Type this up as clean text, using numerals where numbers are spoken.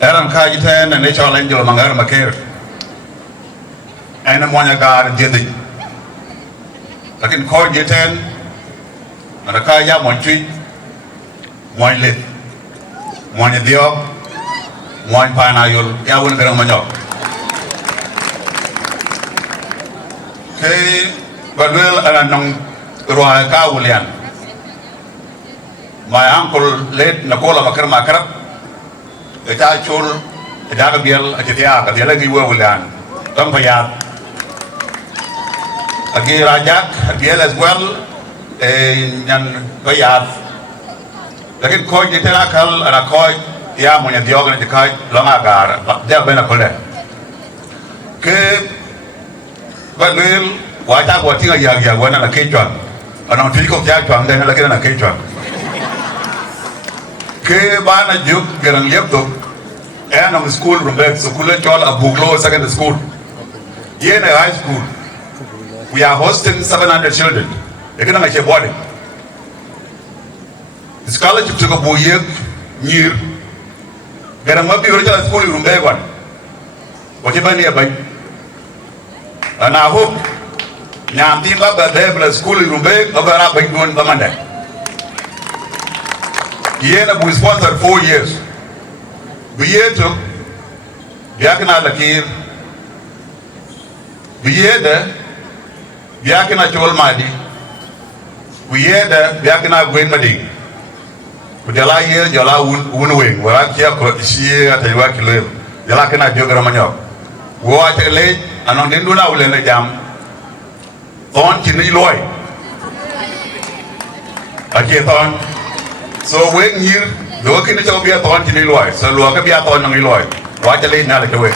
Eram Kajiten and Nature Anjello Mangar Makir. And a Monagar did it. I can call Jiten and a Kaya Montreat, one lip, one Adhiok, one Panayul, Yawin Gramanyok. Okay, but will and non Roy Kawulian. My uncle late Nakola Makar Makarap. The Chachul, the Dagabiel, a Jetiaka, the Legi Wulan, Tompayat, a Gay Rajak, a Biel as well, a Yan Payat. The Kid Koi Jetelakal and a Koi, Yam when the organ the Kai, Longagar, but they have been a collet. But will, why that what thing a Yagia when a Kitchen, and on Trico Jackson, then like in a kitchen. Bana Juk, Gerang Lepto. And on the school from there, so Kula Chol a Buglo secondary school. Here in the high school, we are hosting 700 children. They're going to make a body. The scholarship took a boy year. Get a mobile original school from there one. Whatever nearby. And I hope Nam Timba, but there school in Rumbe, over up and doing the Monday. Here we sponsored 4 years. Biye to biakina lakir biye de biakina chol madi biye de biakina gwen madi kujala ye jala wing wala kia ko siye ataywa kilo jala kana jogra manyo wo atele anon dinduna ulene jam ton chini loy ake ton so when year do kini cho bia ton chini loy so lo ka bia ton nang loy wa chale na le we